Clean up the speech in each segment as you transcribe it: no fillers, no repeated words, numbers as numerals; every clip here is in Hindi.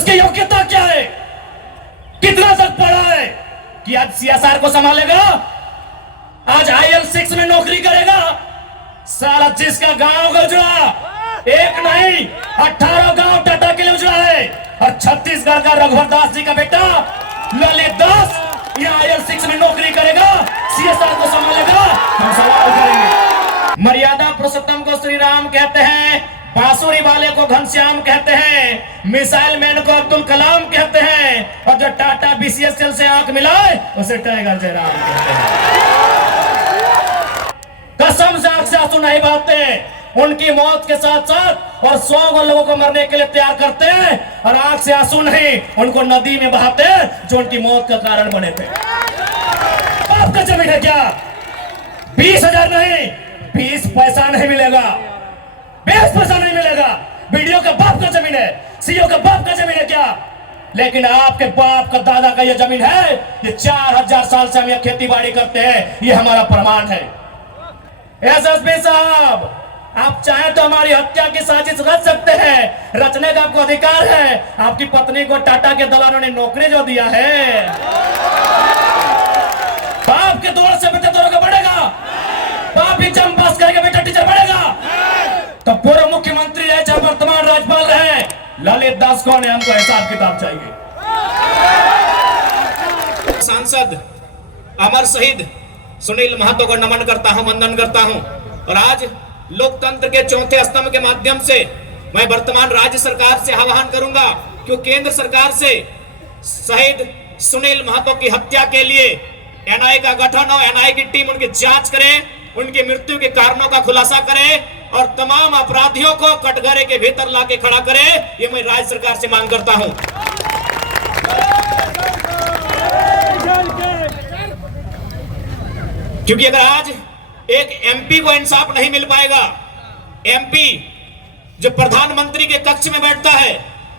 उसकी योग्यता क्या है, कितना तक पढ़ा है कि आज सीएसआर को संभालेगा, आज IL6 में नौकरी करेगा। साला जिसका गांव का उजड़ा एक नहीं 18 गांव टाटा के लिए उजड़ा है, और छत्तीसगढ़ का रघुवर दास जी का बेटा ललित दास यहाँ IL6 में नौकरी करेगा, सीएसआर को संभालेगा। हम सवाल करेंगे। मर्यादा पुरुषोत्तम को श्री राम कहते हैं, बांसुरी वाले को घनश्याम कहते हैं, मिसाइल मैन को अब्दुल कलाम कहते हैं, और जो टाटा BCSL से आंख मिलाए उसे टाइगर जयराम कहते हैं। कसम से आंख से आंसू नहीं बहाते, उनकी मौत के साथ साथ और 100 लोगों को मरने के लिए तैयार करते हैं, और आंख से आंसू नहीं उनको नदी में बहाते हैं जो उनकी मौत का कारण बने थे। आपका जमीन है क्या? 20,000 नहीं, 20 पैसा नहीं मिलेगा, 20 पैसा नहीं मिलेगा। वीडियो का बाप का जमीन है, सीओ का बाप का जमीन है क्या? लेकिन आपके बाप का दादा का यह जमीन है। ये 4000 साल से हम यह खेती बाड़ी करते हैं, ये हमारा प्रमाण है। एसएसपी साहब, आप चाहे तो हमारी हत्या की साजिश रच सकते हैं, रचने का आपको अधिकार है। आपकी पत्नी को टाटा के दलालों ने नौकरी जो दिया है, बाप के दौर से बेटा दोनों का बढ़ेगा, बाप ही जम पास करेगा, बेटा टीचर बढ़ेगा। तो पूर्व मुख्यमंत्री है चाहे वर्तमान राज्यपाल रहे, ललित दास कौन है, हमको हिसाब किताब चाहिए। सांसद अमर शहीद सुनील महतो को नमन करता हूं, वंदन करता हूं। और आज लोकतंत्र के चौथे स्तंभ के माध्यम से मैं वर्तमान राज्य सरकार से आह्वान करूंगा कि केंद्र सरकार से शहीद सुनील महतो की हत्या के लिए एनआईए का गठन हो, एनआईए की टीम उनकी जांच करे, उनकी मृत्यु के कारणों का खुलासा करे, और तमाम अपराधियों को कटघरे के भीतर लाके खड़ा करे। ये मैं राज्य सरकार से मांग करता हूं। क्योंकि अगर आज एक एमपी को इंसाफ नहीं मिल पाएगा, एमपी जो प्रधानमंत्री के कक्ष में बैठता है,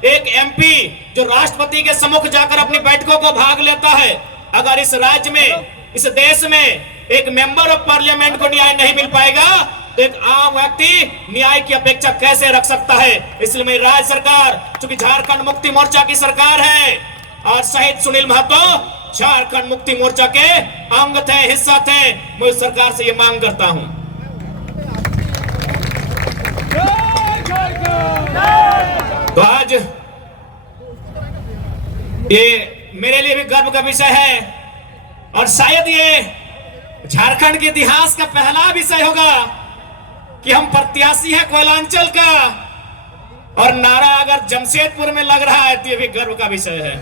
एक एमपी जो राष्ट्रपति के सम्मुख जाकर अपनी बैठकों को भाग लेता है, अगर इस राज्य में, इस देश में एक मेंबर ऑफ पार्लियामेंट को न्याय नहीं मिल पाएगा, तो एक आम व्यक्ति न्याय की अपेक्षा कैसे रख सकता है। इसलिए मैं राज्य सरकार, चूंकि झारखंड मुक्ति मोर्चा की सरकार है और शहीद सुनील महतो झारखंड मुक्ति मोर्चा के अंग थे, हिस्सा थे, मैं सरकार से ये मांग करता हूं। तो आज ये मेरे लिए भी गर्व का विषय है, और शायद ये झारखंड के इतिहास का पहला विषय होगा कि हम प्रत्याशी हैं कोयलांचल का, और नारा अगर जमशेदपुर में लग रहा है तो ये भी गर्व का विषय है।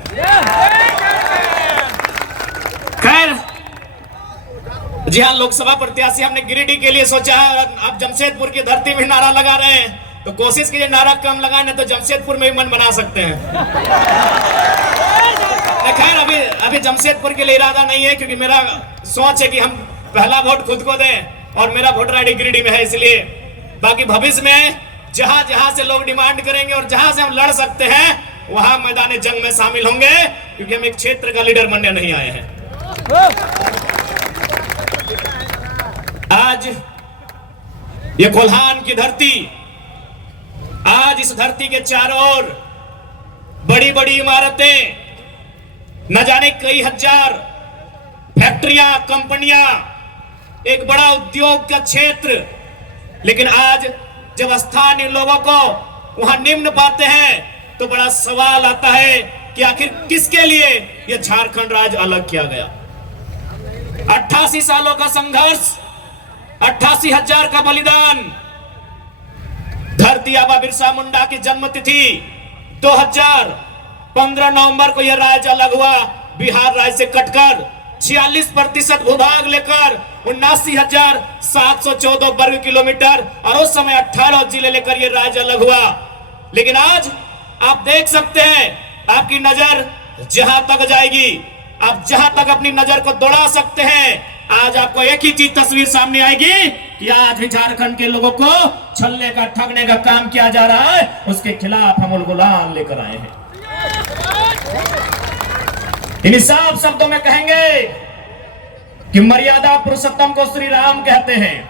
खैर, जी हाँ, लोकसभा प्रत्याशी हमने गिरिडीह के लिए सोचा है, और अब जमशेदपुर की धरती में नारा लगा रहे हैं, तो कोशिश कीजिए नारा कम लगाने, तो जमशेदपुर में भी मन बना सकते हैं। खैर, अभी जमशेदपुर के लिए इरादा नहीं है, क्योंकि मेरा सोच है कि हम पहला वोट खुद को दें, और मेरा वोटर आईडी गिरिडीह में है। इसलिए बाकी भविष्य में जहां जहां से लोग डिमांड करेंगे और जहां से हम लड़ सकते हैं, वहां मैदान जंग में शामिल होंगे, क्योंकि हम एक क्षेत्र का लीडर बनने नहीं आए हैं। आज ये कोल्हान की धरती, आज इस धरती के चारों ओर बड़ी बड़ी इमारतें, न जाने कई हजार फैक्ट्रियां, कंपनियां, एक बड़ा उद्योग का क्षेत्र। लेकिन आज जब स्थानीय लोगों को वहां निम्न पाते हैं, तो बड़ा सवाल आता है कि आखिर किसके लिए यह झारखंड राज्य अलग किया गया। 88 सालों का संघर्ष, 88,000 का बलिदान, धरती आबा बिरसा मुंडा की जन्मतिथि 2015 नवंबर को यह राज्य अलग हुआ, बिहार राज्य से कटकर 46% भूभाग लेकर 79,714 वर्ग किलोमीटर, और उस समय 18 जिले लेकर यह राज्य अलग हुआ। लेकिन आज आप देख सकते हैं, आपकी नजर जहां तक जाएगी, आप जहां तक अपनी नजर को दौड़ा सकते हैं, आज आपको एक ही चीज तस्वीर सामने आएगी कि आज भी झारखंड के लोगों को छलने का, ठगने का काम किया जा रहा है, उसके खिलाफ हम गुलाम लेकर आए हैं। इन साफ शब्दों में कहेंगे कि मर्यादा पुरुषोत्तम को श्री राम कहते हैं,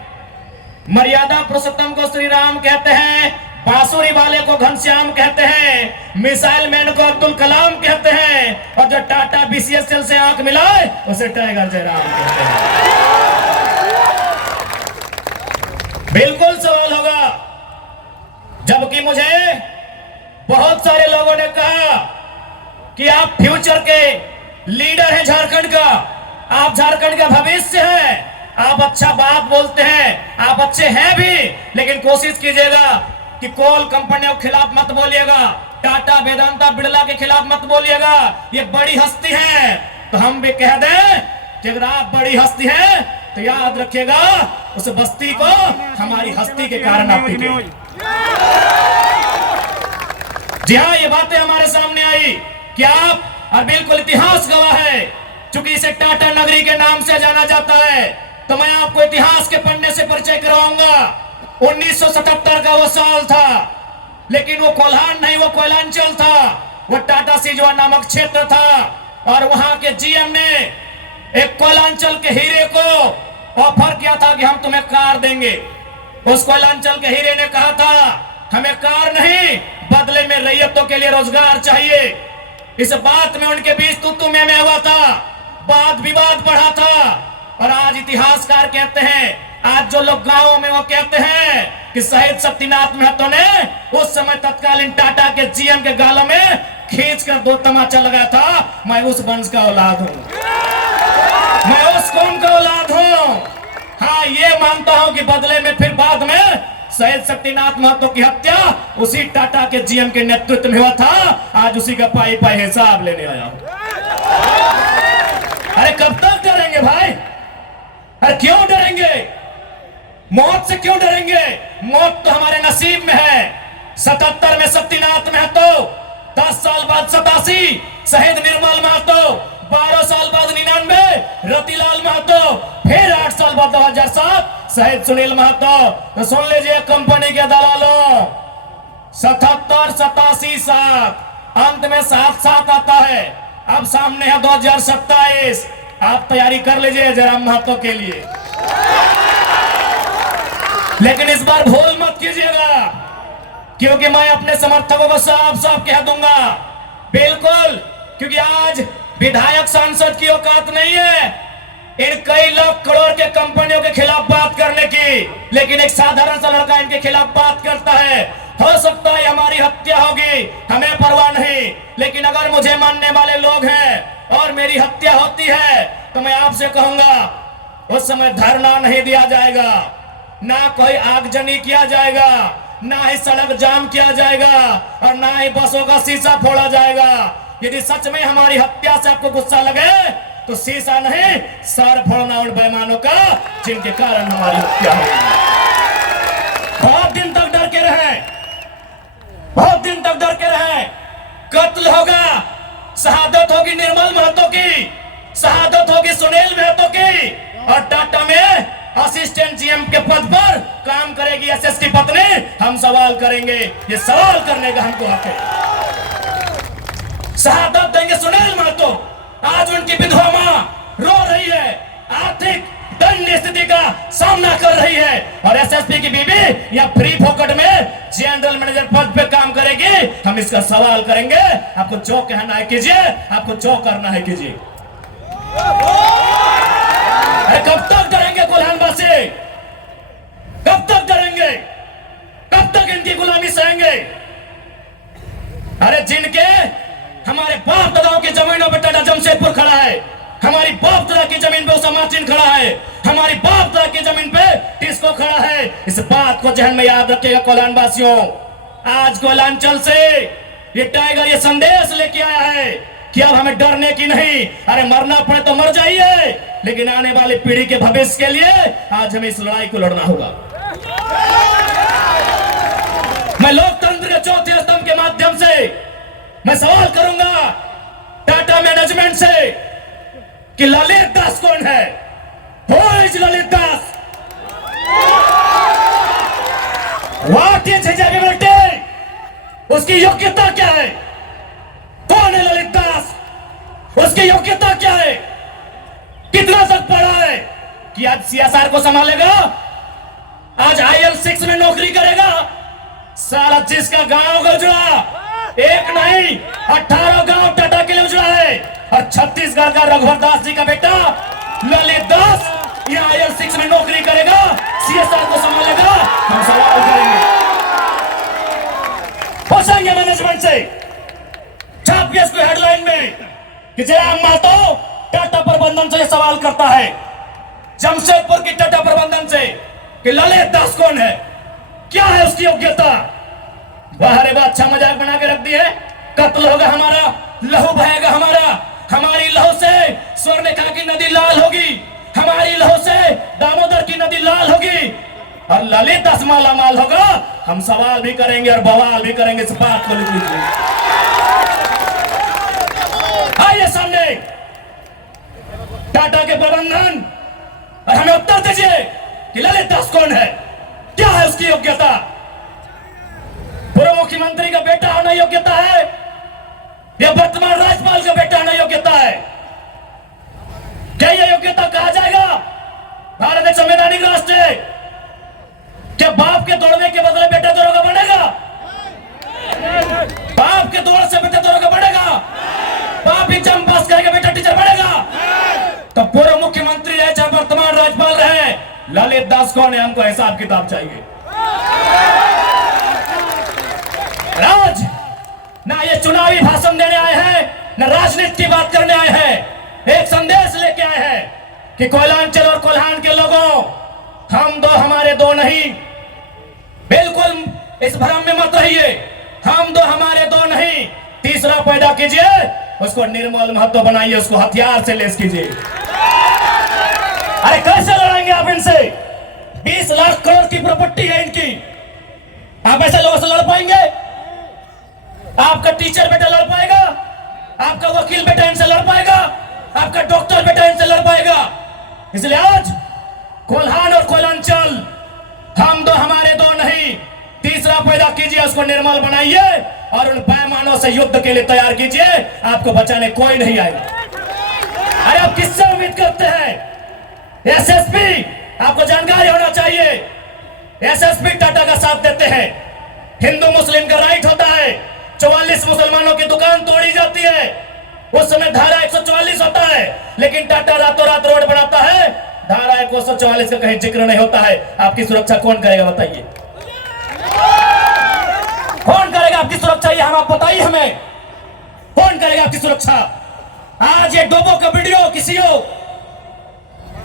मर्यादा पुरुषोत्तम को श्री राम कहते हैं, बांसुरी वाले को घनश्याम कहते हैं, मिसाइल मैन को अब्दुल कलाम कहते हैं, और जो टाटा बीसीएसएल से आंख मिलाए उसे टाइगर जयराम कहते हैं। बिल्कुल सवाल होगा, जबकि मुझे बहुत सारे लोगों ने कहा कि आप फ्यूचर के लीडर हैं झारखंड का, आप झारखंड का भविष्य हैं, आप अच्छा बात बोलते हैं, आप अच्छे हैं भी, लेकिन कोशिश कीजिएगा कि कोल कंपनियों के खिलाफ मत बोलिएगा, टाटा वेदांता बिड़ला के खिलाफ मत बोलिएगा, ये बड़ी हस्ती है। तो हम भी कह दें कि अगर आप बड़ी हस्ती हैं तो याद रखिएगा उस बस्ती को हमारी हस्ती के कारण आप टिके। जी हाँ, ये बातें हमारे सामने आई कि आप, और बिल्कुल इतिहास गवाह है, चूंकि इसे टाटा नगरी के नाम से जाना जाता है, तो मैं आपको इतिहास के पन्ने से परिचय करवाऊंगा। 1977 का वो साल था, लेकिन वो कोल्हान नहीं, वो कोयलांचल था, वो टाटा सिजवा नामक क्षेत्र था, और वहां के जीएम ने एक कोयलांचल के हीरे को ऑफर किया था कि हम तुम्हें कार देंगे। उस कोयलांचल के हीरे ने कहा था हमें कार नहीं, बदले में रैयतों के लिए रोजगार चाहिए। इस बात में उनके बीच तू में हुआ था, वाद विवाद बढ़ा था, और आज इतिहासकार कहते हैं, आज जो लोग गांवों में वो कहते हैं कि शहीद शक्तिनाथ महतो ने उस समय तत्कालीन टाटा के जीएम के गालों में खींचकर 2 तमाचा लगाया था। मैं उस वंश का औलाद हूं, मैं उस कौम का औलाद हूं। हाँ, ये मानता हूं कि बदले में फिर बाद में शहीद शक्तिनाथ महतो की हत्या उसी टाटा के जीएम के नेतृत्व में हुआ था। आज उसी का पाई पाई हिसाब लेने आया हूं। अरे कब तक डरेंगे भाई? अरे क्यों डरेंगे? मौत से क्यों डरेंगे? मौत तो हमारे नसीब में है। 77 में शक्तिनाथ महतो, 10 साल बाद 87 शहीद निर्मल महतो, 12 साल बाद 99 रतिलाल महतो, फिर 8 साल बाद 2007 शहीद सुनील महतो। तो सुन लीजिए कंपनी के दलालों, 77, 87, 7, अंत में 7 आता है। अब सामने है 2027, आप तैयारी कर लीजिए जयराम महतो के लिए। लेकिन इस बार भूल मत कीजिएगा, क्योंकि मैं अपने समर्थकों को साफ साफ कह दूंगा, बिल्कुल, क्योंकि आज विधायक सांसद की औकात नहीं है इन कई लाख करोड़ के कंपनियों के खिलाफ बात करने की, लेकिन एक साधारण सा लड़का इनके खिलाफ बात करता है। हो सकता है हमारी हत्या होगी, हमें परवाह नहीं, लेकिन अगर मुझे मानने वाले लोग हैं और मेरी हत्या होती है तो मैं आपसे कहूंगा उस समय धरना नहीं दिया जाएगा, ना कोई आगजनी किया जाएगा, ना ही सड़क जाम किया जाएगा, और ना ही बसों का शीशा फोड़ा जाएगा। यदि सच में हमारी हत्या से आपको गुस्सा लगे तो शीशा नहीं, सर फोड़ना उन बेईमानों का जिनके कारण हमारी हत्या हुई। बहुत दिन तक डर के रहे, बहुत दिन तक डर के रहे। कत्ल होगा, शहादत होगी निर्मल महतो की, शहादत होगी सुनील महतो की, और टाटा में असिस्टेंट जीएम के पद पर काम करेगी एसएस की पत्नी। हम सवाल करेंगे, ये सवाल करने का हमको हक है। शहादत देंगे सुनील महतो, आज उनकी विधवा मां रो रही है, आर्थिक दयनीय स्थिति का सामना कर रही है, और एसएसपी की बीबी या फ्री फोकट में जनरल मैनेजर पद पे काम करेगी। हम इसका सवाल करेंगे, आपको जो कहना है कीजिए, आपको जो करना है कीजिए। कब तक डरेंगे कोल्हानवासी? कब तक डरेंगे? कब तक इनकी गुलामी सहेंगे? अरे जिनके हमारे बाप दादाओं की जमीनों पे टाटा जमशेदपुर खड़ा है, हमारी बाप दादा की जमीन पे उषा मार्टिन खड़ा है, हमारी बाप दादा की जमीन पे टिस्को खड़ा है। इस बात को जहन में याद रखिएगा कोल्हानवासियों। आज कोयलांचल से ये टाइगर ये संदेश लेके आया है कि अब हमें डरने की नहीं, अरे मरना पड़े तो मर जाइए, लेकिन आने वाली पीढ़ी के भविष्य के लिए आज हमें इस लड़ाई को लड़ना होगा। मैं लोकतंत्र के चौथे स्तंभ के माध्यम से मैं सवाल करूंगा टाटा मैनेजमेंट से कि ललित दास कौन है? Who is Lalit Das? What is his ability? उसकी योग्यता क्या है? कौन है ललित दास? उसकी योग्यता क्या है? कितना तक पढ़ा है कि आज सीएसआर को संभालेगा, आज IL6 में नौकरी करेगा? साला जिसका गांव गजरा एक नहीं नहीं 18 गांव टाटा के लिए उजड़ा है। और छत्तीसगढ़ का रघुवर दास जी का बेटा ललित दास यहाँ IL6 में नौकरी करेगा, CSR को संभालेगा। हम सवाल करेंगे, पूछेंगे मैनेजमेंट से, छाप के इसको हेडलाइन में कि जयराम महतो टाटा प्रबंधन से सवाल करता है, जमशेदपुर की टाटा प्रबंधन से, कि ललित दास कौन है, क्या है उसकी योग्यता। बाहर बात अच्छा मजाक बना के रख दी है, कत्ल होगा हमारा, लहू बहेगा हमारा, हमारी लहू से स्वर्णरेखा की नदी लाल होगी, हमारी लहू से दामोदर की नदी लाल होगी, और ललित दास माला माल होगा। हम सवाल भी करेंगे और बवाल भी करेंगे, इस बात को लिख लीजिए। आइए सामने टाटा के प्रबंधन और हमें उत्तर दीजिए कि ललित दास कौन है, क्या है उसकी योग्यता। पूर्व मुख्यमंत्री का बेटा होना योग्यता है या वर्तमान राज्यपाल का बेटा होना योग्यता है? क्या यह योग्यता कहा जाएगा? भारत एक संवैधानिक राष्ट्र है। क्या बाप के दौड़ने के बदले बेटा दौड़ेगा बनेगा? बाप के दौड़ से बेटा दौड़ेगा बनेगा? बाप एग्जाम पास करेगा बेटा टीचर बनेगा? तो पूर्व मुख्यमंत्री है चाहे वर्तमान राज्यपाल रहे, ललित दास कौन है, हमको हिसाब किताब चाहिए। राज ना ये चुनावी भाषण देने आए हैं, न राजनीति की बात करने आए हैं। एक संदेश लेके आए हैं कि कोयलांचल और कोल्हान के लोगों, हम दो हमारे दो नहीं। बिल्कुल इस भ्रम में मत रहिए, हम दो हमारे दो नहीं। तीसरा पैदा कीजिए, उसको निर्मल महतो बनाइए, उसको हथियार से लेस कीजिए। अरे कैसे लड़ेंगे आप इनसे? 20 लाख करोड़ की प्रॉपर्टी है इनकी, आप ऐसे लोगों से लड़ पाएंगे? आपका टीचर बेटा लड़ पाएगा? आपका वकील बेटा इनसे लड़ पाएगा? आपका डॉक्टर बेटा इनसे लड़ पाएगा? इसलिए आज कोल्हान और कोयलांचल, हम दो हमारे दो नहीं। तीसरा पैदा कीजिए, उसको निर्मल बनाइए और उन पैमानों से युद्ध के लिए तैयार कीजिए, आपको बचाने कोई नहीं आएगा। अरे आप किससे उम्मीद करते हैं? SSP, आपको जानकारी होना चाहिए, SSP टाटा का साथ देते हैं। हिंदू मुस्लिम का राइट होता है, 44 मुसलमानों की दुकान तोड़ी जाती है, उस समय धारा 144 होता है, लेकिन टाटा रातों रात रोड बनाता है, धारा 144 का कहीं जिक्र नहीं होता है। आपकी सुरक्षा कौन करेगा बताइए? कौन करेगा आपकी सुरक्षा? ये हम आप बताइए हमें, कौन करेगा आपकी सुरक्षा? आज ये डोबो का वीडियो किसी हो,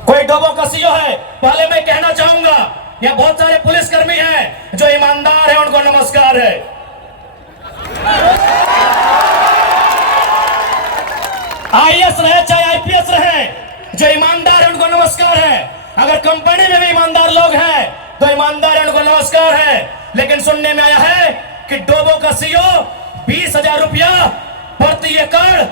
कोई डोबो का CEO है, पहले मैं कहना चाहूंगा यहाँ बहुत सारे पुलिसकर्मी हैं जो ईमानदार हैं, उनको नमस्कार है। IAS रहे चाहे IPS रहे, जो ईमानदार है उनको नमस्कार है। अगर कंपनी में भी ईमानदार लोग हैं तो ईमानदार है, उनको नमस्कार है। लेकिन सुनने में आया है कि डोबो का CEO 20,000 रुपया प्रति एकड़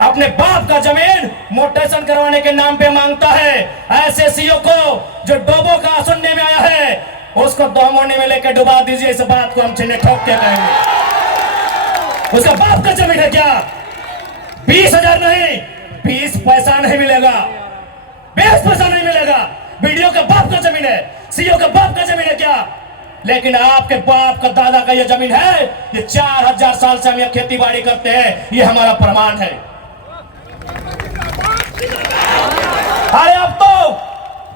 अपने बाप का जमीन मोटेशन करवाने के नाम पे मांगता है। ऐसे CEO को जो डोबो का सुनने में आया है, उसको दोमोनी में लेकर डुबा दीजिए। इस बात को हम चिन्ह ठोक के कहेंगे। उसका बाप का जमीन है क्या? 20,000 नहीं, 20 पैसा नहीं मिलेगा, 20 पैसा नहीं मिलेगा। वीडियो का बाप का जमीन है, CEO का बाप का जमीन है क्या? लेकिन आपके बाप का दादा का ये जमीन है, ये 4000 साल से हम ये खेती बाड़ी करते हैं, ये हमारा प्रमाण है। अरे अब तो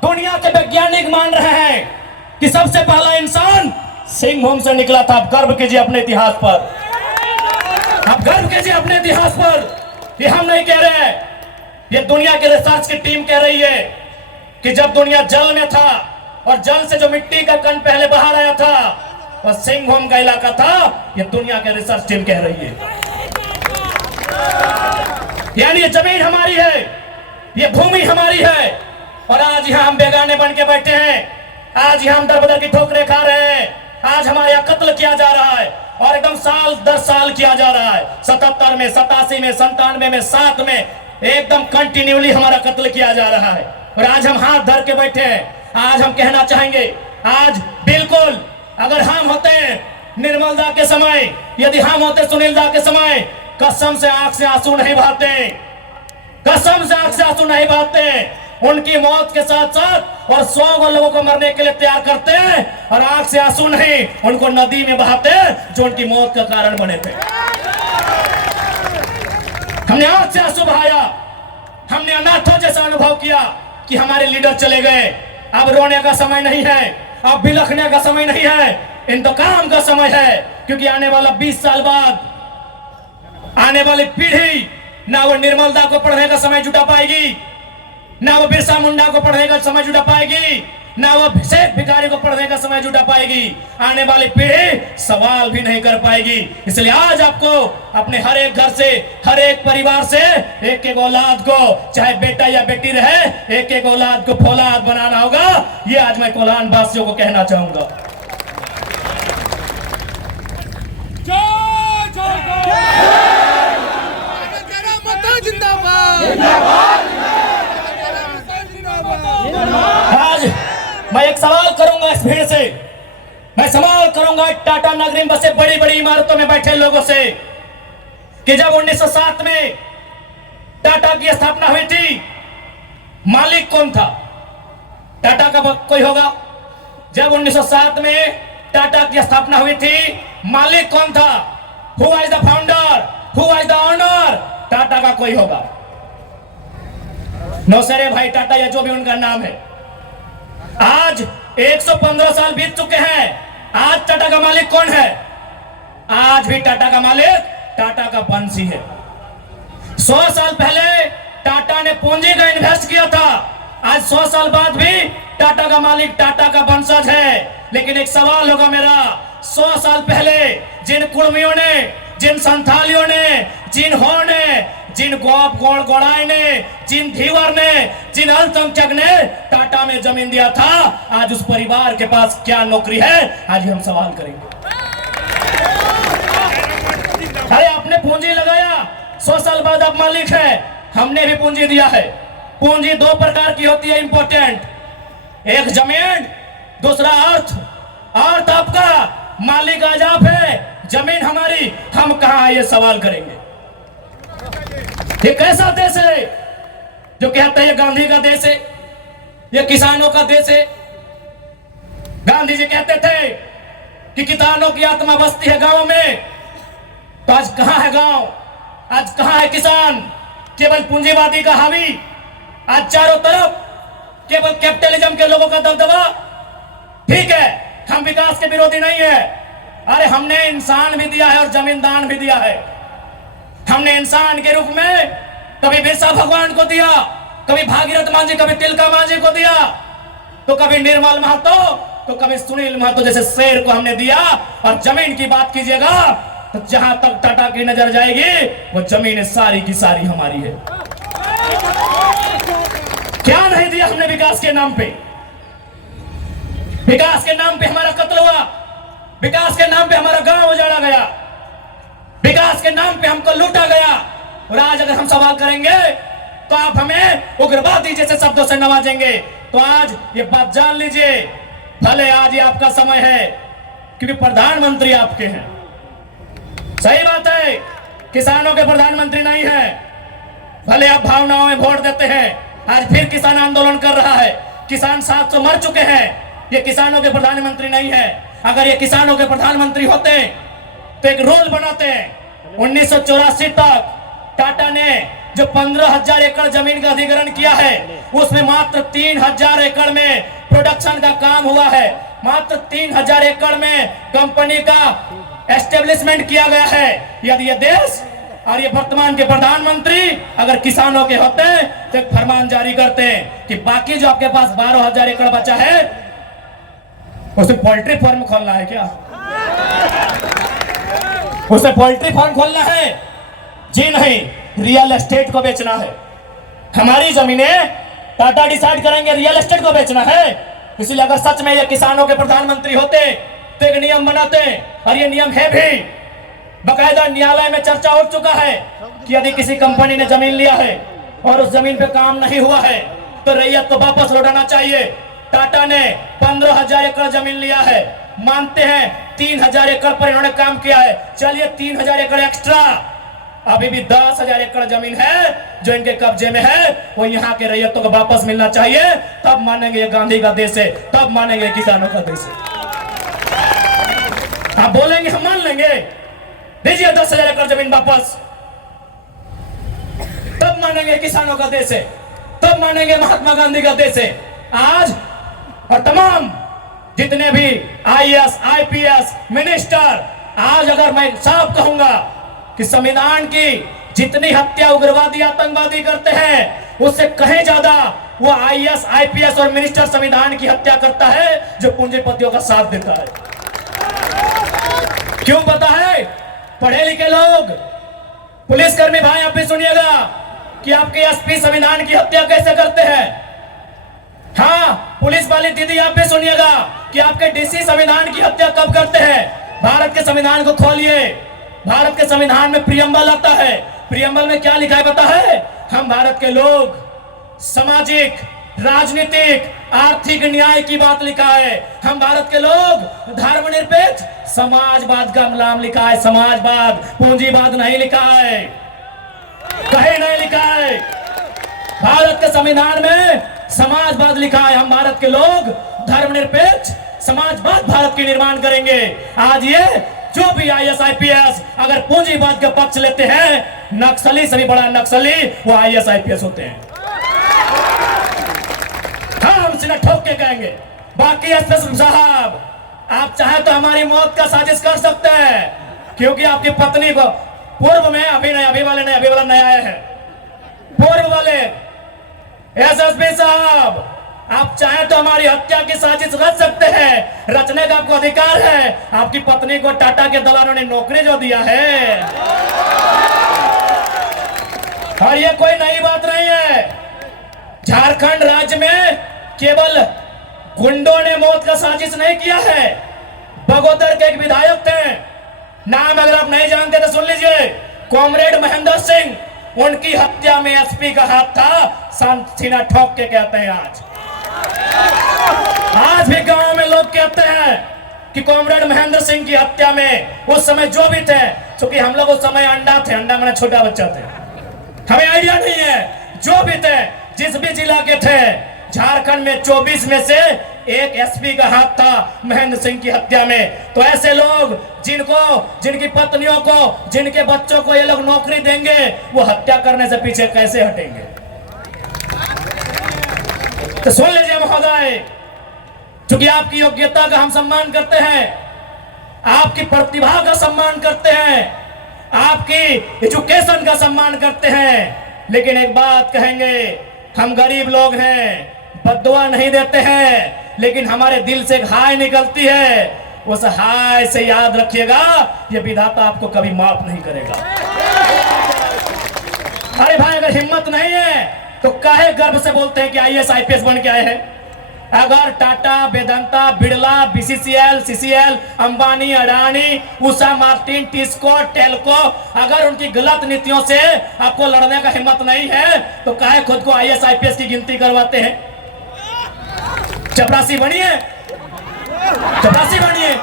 दुनिया के वैज्ञानिक मान रहे हैं कि सबसे पहला इंसान सिंहभूम से निकला था। आप गर्व कीजिए अपने इतिहास पर, आप गर्व कीजिए अपने इतिहास पर। ये हम नहीं कह रहे हैं, ये दुनिया की रिसर्च की टीम कह रही है कि जब दुनिया जल में था और जल से जो मिट्टी का कण पहले बाहर आया था वह सिंहभूम का इलाका था। ये दुनिया की रिसर्च टीम कह रही है। यानी ये जमीन हमारी है, ये भूमि हमारी है, और आज यहाँ हम बेगाने बन के बैठे हैं। आज यहाँ हम दर बदर की ठोकरें खा रहे हैं। आज हमारे यहाँ कत्ल किया जा रहा है, और एकदम साल दर साल किया जा रहा है। 77 में, 87 में, 97 में, 7 में एकदम कंटिन्यूली हमारा कत्ल किया जा रहा है। और आज हम हाथ धर के बैठे हैं। आज हम कहना चाहेंगे, आज बिल्कुल अगर हम होते निर्मल दा के समय, यदि हम होते सुनील दा के समय, कसम से आंख से आंसू नहीं बहाते, कसम से आंख से आंसू नहीं बहाते। उनकी मौत के साथ साथ और 100 लोगों को मरने के लिए तैयार करते हैं, और आंख से आंसू नहीं, उनको नदी में बहाते जो उनकी मौत का कारण बने थे। हमने आंख से आंसू बहाया, हमने अनाथों जैसा अनुभव किया कि हमारे लीडर चले गए। अब रोने का समय नहीं है, अब बिलखने का समय नहीं है, इंतकाम का समय है। क्योंकि आने वाला 20 साल बाद आने वाली पीढ़ी ना वो निर्मलदा को पढ़ने का समय जुटा पाएगी, ना वो बिरसा मुंडा को पढ़ने का समय जुटा पाएगी, ना वो शेख भिखारी को पढ़ने का समय जुटा पाएगी। आने वाली पीढ़ी सवाल भी नहीं कर पाएगी। इसलिए आज आपको अपने हर एक घर से, हर एक परिवार से एक एक औलाद को, चाहे बेटा या बेटी रहे, एक एक औलाद को फौलाद बनाना होगा। ये आज मैं कोल्हान वासियों को कहना चाहूंगा। आज मैं एक सवाल करूंगा इस भीड़ से, मैं सवाल करूंगा टाटा नगरी में बसे बड़ी बड़ी इमारतों में बैठे लोगों से कि जब 1907 में टाटा की स्थापना हुई थी, मालिक कौन था? टाटा का कोई होगा? जब 1907 में टाटा की स्थापना हुई थी, मालिक कौन था? Who was the founder? Who was the owner? Tata का कोई होगा? नौसेरे भाई टाटा या जो भी उनका नाम है। आज 115 साल बीत चुके हैं, आज टाटा का मालिक कौन है? आज भी टाटा का मालिक टाटा का वंशी है। 100 साल पहले टाटा ने पूंजी का इन्वेस्ट किया था, आज 100 साल बाद भी टाटा का मालिक टाटा का वंशज है। लेकिन एक सवाल होगा मेरा, 100 साल पहले जिन कुर्मियों ने, जिन संथालियों ने, जिन हो ने, जिन गोप गोड़ गोड़ाई ने, जिन धीवर ने, जिन अल्पसंख्यक ने टाटा में जमीन दिया था, आज उस परिवार के पास क्या नौकरी है? आज हम सवाल करेंगे। अरे आपने पूंजी लगाया, 100 साल बाद आप मालिक है, हमने भी पूंजी दिया है। पूंजी 2 प्रकार की होती है इंपॉर्टेंट, एक जमीन, दूसरा अर्थ। अर्थ आपका, मालिक आज आप है, जमीन हमारी, हम कहां ये सवाल करेंगे। ये कैसा देश है जो कहता है ये गांधी का देश है, ये किसानों का देश है? गांधी जी कहते थे कि किसानों की आत्मा बसती है गांव में, तो आज कहां है गांव? आज कहां है किसान? केवल पूंजीवादी का हावी, आज चारों तरफ केवल कैपिटलिज्म के लोगों का दबदबा। ठीक है, हम विकास के विरोधी नहीं है, अरे हमने इंसान भी दिया है और जमींदान भी दिया है। हमने इंसान के रूप में कभी बिरसा भगवान को दिया, कभी भागीरथ मांझी, कभी तिलका मांझी को दिया, तो कभी निर्मल महतो, तो कभी सुनील महतो जैसे शेर को हमने दिया। और जमीन की बात कीजिएगा तो जहां तक टाटा की नजर जाएगी वो जमीन सारी की सारी हमारी है। क्या नहीं दिया हमने विकास के नाम पे? विकास के नाम पे हमारा कत्ल हुआ, विकास के नाम पे हमारा गांव उजाड़ा गया, विकास के नाम पे हमको लूटा गया। और आज अगर हम सवाल करेंगे तो आप हमें उग्रवादी जैसे शब्दों से नवाजेंगे। तो आज ये बात जान लीजिए, भले आज ये आपका समय है क्योंकि प्रधानमंत्री आपके हैं, सही बात है, किसानों के प्रधानमंत्री नहीं है। भले आप भावनाओं में वोट देते हैं, आज फिर किसान आंदोलन कर रहा है, किसान 700 मर चुके हैं, ये किसानों के प्रधानमंत्री नहीं है। अगर ये किसानों के प्रधानमंत्री होते तो एक रूल बनाते हैं। 1984 तक टाटा ने जो 15,000 एकड़ जमीन का अधिग्रहण किया है, उसमें मात्र 3,000 एकड़ में प्रोडक्शन का काम हुआ है, मात्र 3,000 एकड़ में कंपनी का एस्टेब्लिशमेंट किया गया है। यदि ये देश और ये वर्तमान के प्रधानमंत्री अगर किसानों के होते हैं तो एक फरमान जारी करते हैं कि बाकी जो आपके पास 12,000 एकड़ बचा है उसे पोल्ट्री फार्म खोलना है क्या? उसे पोल्ट्री फार्म खोलना है? जी नहीं, रियल एस्टेट को बेचना है। हमारी जमीनें टाटा डिसाइड करेंगे रियल एस्टेट को बेचना है। इसलिए अगर सच में ये किसानों के प्रधानमंत्री होते तो एक नियम बनाते, और ये नियम है भी, बकायदा न्यायालय में चर्चा हो चुका है कि यदि किसी कंपनी ने जमीन लिया है और उस जमीन पे काम नहीं हुआ है तो रैयत को वापस लौटाना चाहिए। टाटा ने 15,000 एकड़ जमीन लिया है, मानते हैं 3,000 एकड़ पर इन्होंने काम किया है, चलिए 3,000 एकड़ एक्स्ट्रा, अभी भी 10,000 एकड़ जमीन है जो इनके कब्जे में है, वो यहाँ के रैयतों को वापस मिलना चाहिए। तब मानेंगे ये गांधी का देश है, तब मानेंगे किसानों का देश है। आप बोलेंगे हम मान लेंगे, दीजिए 10,000 एकड़ जमीन वापस। तब मानेंगे किसानों का देश है, तब मानेंगे महात्मा गांधी का देश है। आज और तमाम जितने भी आईएएस आईपीएस मिनिस्टर, आज अगर मैं साफ कहूंगा कि संविधान की जितनी हत्या उग्रवादी आतंकवादी करते हैं उससे कहीं ज्यादा वो आईएएस आईपीएस और मिनिस्टर संविधान की हत्या करता है जो पूंजीपतियों का साथ देता है। क्यों पता है? पढ़े लिखे लोग, पुलिसकर्मी भाई आप भी सुनिएगा कि आपके एसपी संविधान की हत्या कैसे करते हैं। हाँ, पुलिस वाली दीदी आप भी सुनिएगा कि आपके डीसी संविधान की हत्या कब करते हैं। भारत के संविधान को खोलिए, भारत के संविधान में प्रियम्बल आता है। प्रियम्बल में क्या लिखा है पता है? हम भारत के लोग सामाजिक, राजनीतिक, आर्थिक न्याय की बात लिखा है। हम भारत के लोग धर्मनिरपेक्ष समाजवाद का नाम लिखा है। समाजवाद, पूंजीवाद नहीं लिखा है, कहीं नहीं लिखा है। भारत के संविधान में समाजवाद लिखा है। हम भारत के लोग धर्मनिरपेक्ष समाजवाद भारत के निर्माण करेंगे। आज ये जो भी आईएएस आईपीएस अगर पूंजीवाद का पक्ष लेते हैं, नक्सली से भी बड़ा नक्सली वो आईएएस आईपीएस होते हैं। हाँ, हम सीना ठोक के कहेंगे। बाकी एसपी साहब, आप चाहे तो हमारी मौत का साजिश कर सकते हैं, क्योंकि आपकी पत्नी को पूर्व में, अभी नहीं, अभी वाले नहीं, अभी वाला नया आया है, पूर्व वाले एसएसपी साहब, आप चाहे तो हमारी हत्या की साजिश रच सकते हैं, रचने का आपको अधिकार है। आपकी पत्नी को टाटा के दलालों ने नौकरी जो दिया है, और ये कोई नई बात नहीं है। झारखंड राज्य में केवल गुंडों ने मौत का साजिश नहीं किया है। बगोदर के एक विधायक थे, नाम अगर आप नहीं जानते तो सुन लीजिए, कॉमरेड महेंद्र सिंह, उनकी हत्या में एसपी का हाथ था। सीना ठोक के कहते हैं आज भी गांव में लोग कहते हैं कि कॉमरेड महेंद्र सिंह की हत्या में उस समय जो भी थे, क्योंकि हम लोग उस समय अंडा थे, अंडा मैंने छोटा बच्चा थे, हमें आइडिया नहीं है। जो भी थे, जिस भी जिला के थे, झारखंड में 24 में से एक एसपी का हाथ था महेंद्र सिंह की हत्या में। तो ऐसे लोग जिनकी पत्नियों को, जिनके बच्चों को ये लोग नौकरी देंगे, वो हत्या करने से पीछे कैसे हटेंगे? तो सुन लीजिए महोदय, क्योंकि आपकी योग्यता का हम सम्मान करते हैं, आपकी प्रतिभा का सम्मान करते हैं, आपकी एजुकेशन का सम्मान करते हैं, लेकिन एक बात कहेंगे, हम गरीब लोग हैं, बद्दुआ नहीं देते हैं, लेकिन हमारे दिल से एक हाय निकलती है। उस हाय से याद रखिएगा, ये विधाता आपको कभी माफ नहीं करेगा। अरे भाई, अगर हिम्मत नहीं है तो काहे गर्व से बोलते हैं कि आईएएस आईपीएस बन के आए हैं? अगर Tata, Vedanta, Birla, BCCL, CCL, Ambani, Adani, Usha Martin, TISCO, Telco, अगर उनकी गलत नीतियों से आपको लड़ने का हिम्मत नहीं है तो काहे खुद को आईएएस आईपीएस की गिनती करवाते हैं? चपरासी बनिए, चपरासी बनिए।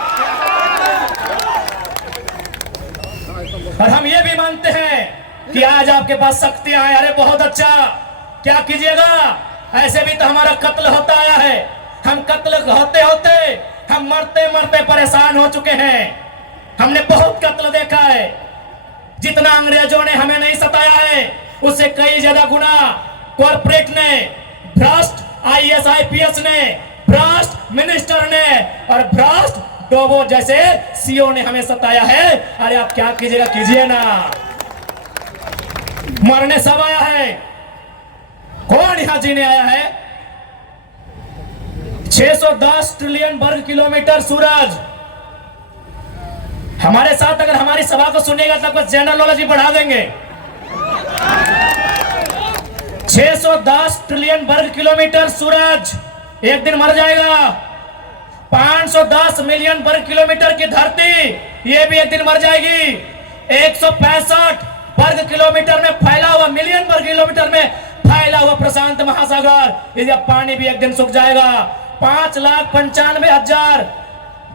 और हम ये भी मानते हैं कि आज आपके पास शक्तियां हैं। अरे बहुत अच्छा, क्या कीजिएगा? ऐसे भी तो हमारा कत्ल होता आया है। हम कत्ल होते होते हम मरते मरते परेशान हो चुके हैं। हमने बहुत कत्ल देखा है। जितना अंग्रेजों ने हमें नहीं सताया है, उससे कई ज्यादा गुना कॉर्पोरेट ने, भ्रष्ट आईएएस आईपीएस ने, भ्रष्ट मिनिस्टर ने और भ्रष्ट डोबो जैसे सीओ ने हमें सताया है। अरे आप क्या कीजिएगा? कीजिए ना। मरने सब आया है, कौन यहां जीने आया है? 610 ट्रिलियन वर्ग किलोमीटर सूरज। हमारे साथ अगर हमारी सभा को सुनेगा तो कुछ जनरल नॉलेज भी बढ़ा देंगे। 610 ट्रिलियन वर्ग किलोमीटर सूरज एक दिन मर जाएगा। 510 मिलियन वर्ग किलोमीटर की धरती, ये भी एक दिन मर जाएगी। 165 वर्ग किलोमीटर में फैला हुआ, मिलियन वर्ग किलोमीटर में फैला हुआ प्रशांत महासागर, इसका पानी भी एक दिन सूख जाएगा। 5,95,000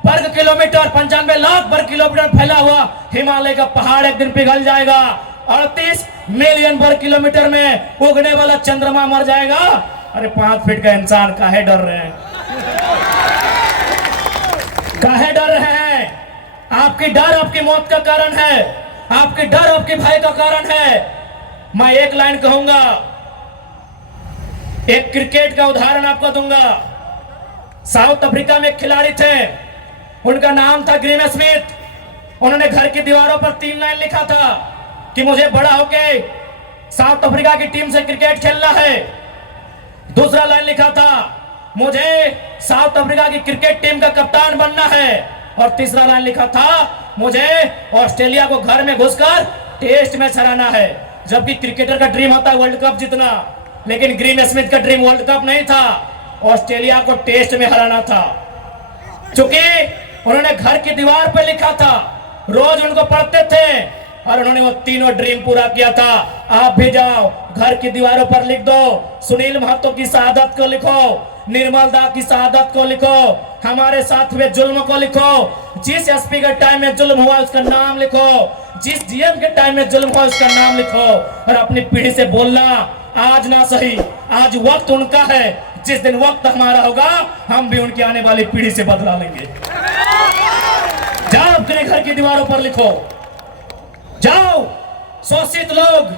वर्ग किलोमीटर, 95 लाख वर्ग किलोमीटर फैला हुआ हिमालय का पहाड़ एक दिन पिघल जाएगा। 38 मिलियन वर्ग किलोमीटर में उगने वाला चंद्रमा मर जाएगा। अरे 5 फीट का इंसान काहे डर रहे हैं? काहे डर रहे हैं? आपकी डर आपकी मौत का कारण है, आपकी डर आपके भाई का कारण है। मैं एक लाइन कहूंगा, एक क्रिकेट का उदाहरण आपको दूंगा। साउथ अफ्रीका में एक खिलाड़ी थे, उनका नाम था ग्रीम स्मिथ। उन्होंने घर की दीवारों पर 3 लाइन लिखा था कि मुझे बड़ा होके साउथ अफ्रीका की टीम से क्रिकेट खेलना है। दूसरा लाइन लिखा था, मुझे साउथ अफ्रीका की क्रिकेट टीम का कप्तान बनना है। और तीसरा लाइन लिखा था, मुझे ऑस्ट्रेलिया को घर में घुसकर टेस्ट मैच हराना है। जबकि क्रिकेटर का ड्रीम होता है वर्ल्ड कप जीतना, लेकिन ग्रीम स्मिथ का ड्रीम वर्ल्ड कप नहीं था, ऑस्ट्रेलिया को टेस्ट में हराना था। क्योंकि उन्होंने घर की दीवार पर लिखा था, रोज उनको पढ़ते थे और उन्होंने वो तीनों ड्रीम पूरा किया था। आप भी जाओ, घर की दीवारों पर लिख दो, सुनील महतो की शहादत को लिखो, निर्मल दा की शहादत को लिखो, हमारे साथ में जुल्म को लिखो, जिस एसपी के टाइम में जुल्म हुआ उसका नाम लिखो, जिस जीएम के टाइम में जुल्म हुआ उसका नाम लिखो। और अपनी पीढ़ी से बोलना, आज ना सही, आज वक्त उनका है, जिस दिन वक्त हमारा होगा हम भी उनकी आने वाली पीढ़ी से बदला लेंगे। जाओ अपने घर की दीवारों पर लिखो, जाओ शोषित लोग,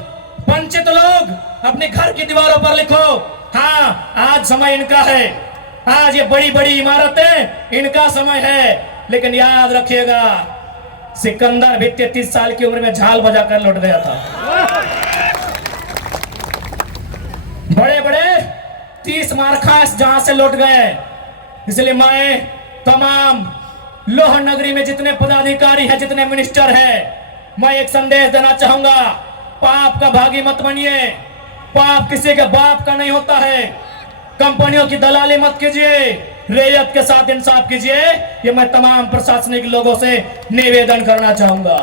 वंचित लोग अपने घर की दीवारों पर लिखो। हाँ, आज समय इनका है, आज ये बड़ी बड़ी इमारतें इनका समय है। लेकिन याद रखिएगा, सिकंदर भी 33 साल की उम्र में झाल बजाकर लौट गया था। बड़े बड़े 30 मार्खास जहां से लौट गए। इसलिए मैं तमाम लोह नगरी में जितने पदाधिकारी हैं, जितने मिनिस्टर हैं, मैं एक संदेश देना चाहूंगा, पाप का भागी मत बनिए। पाप किसी के बाप का नहीं होता है। कंपनियों की दलाली मत कीजिए, रैयत के साथ इंसाफ कीजिए। ये मैं तमाम प्रशासनिक लोगों से निवेदन करना चाहूंगा।